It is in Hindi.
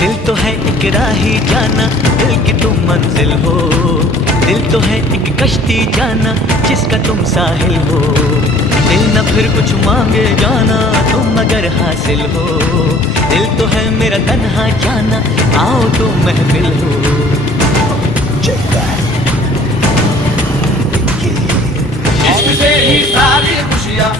दिल तो है एक राही जाना, दिल की तुम मंजिल हो। दिल तो है एक कश्ती जाना, जिसका तुम साहिल हो। दिल न फिर कुछ मांगे जाना, तुम अगर हासिल हो। दिल तो है मेरा तन्हा जाना, आओ तुम महफिल हो। इश्क से ही सारी खुशियाँ